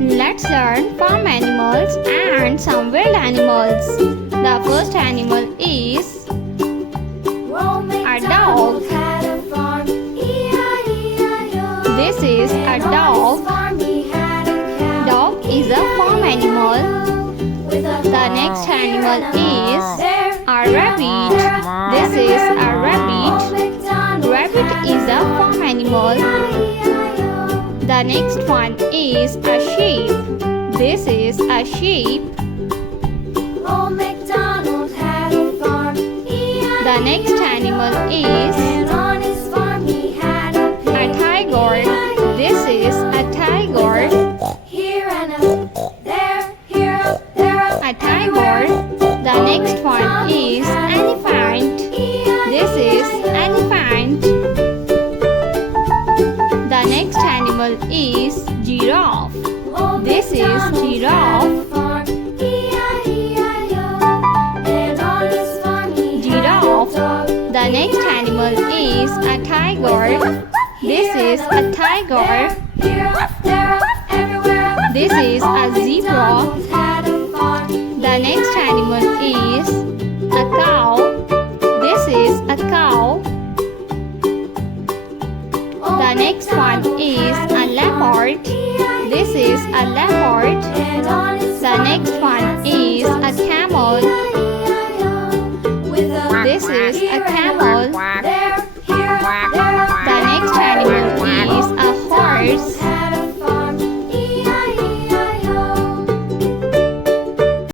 Let's learn farm animals and some wild animals. The first animal is a dog. This is a dog. Dog is a farm animal. The next animal is a rabbit. This is a rabbit. Rabbit is a farm animal. The next one is a sheep. This is a sheep. Old MacDonald had a farm. The next animal is And on his farm he had a pig. a tiger. This is a tiger. Here and up there, here up there, up A tiger. The next one is elephant. This is elephant. The next animal is giraffe. Old This is MacDonald giraffe. had a farm. E-I-E-I-O. And on his farm he had a Giraffe. dog. The next animal is a tiger. This is a tiger. Here up there, up everywhere, up. This is a Old zebra. MacDonald had a farm. The next animal is a cow. This is a cow. The next one is a leopard. This is a leopard. The next one is a camel. This is a camel.